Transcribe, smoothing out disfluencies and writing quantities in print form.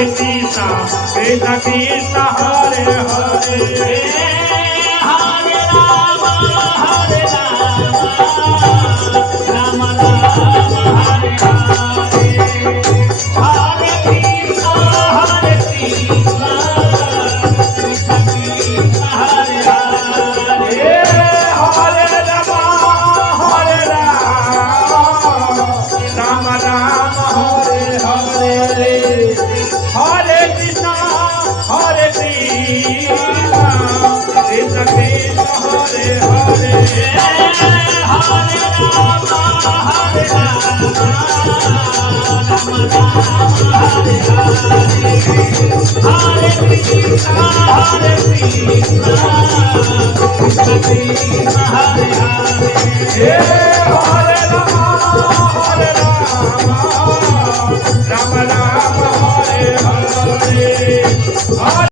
Krishna Krishna Krishna Hare Hare Hare Rama Hare Rama Rama Rama Hare Hare Hare Krishna Hare Krishna Krishna Krishna Hare Hare Hare Rama Hare Rama Rama Rama Hare Hare Hare Krishna Hare Krishna Krishna Krishna Hare Hare Hare Rama Hare Rama Rama Rama Hare Hare Hare Krishna Hare Krishna Krishna Krishna Hare Hare Hare Rama Hare Rama Rama Rama Hare Hare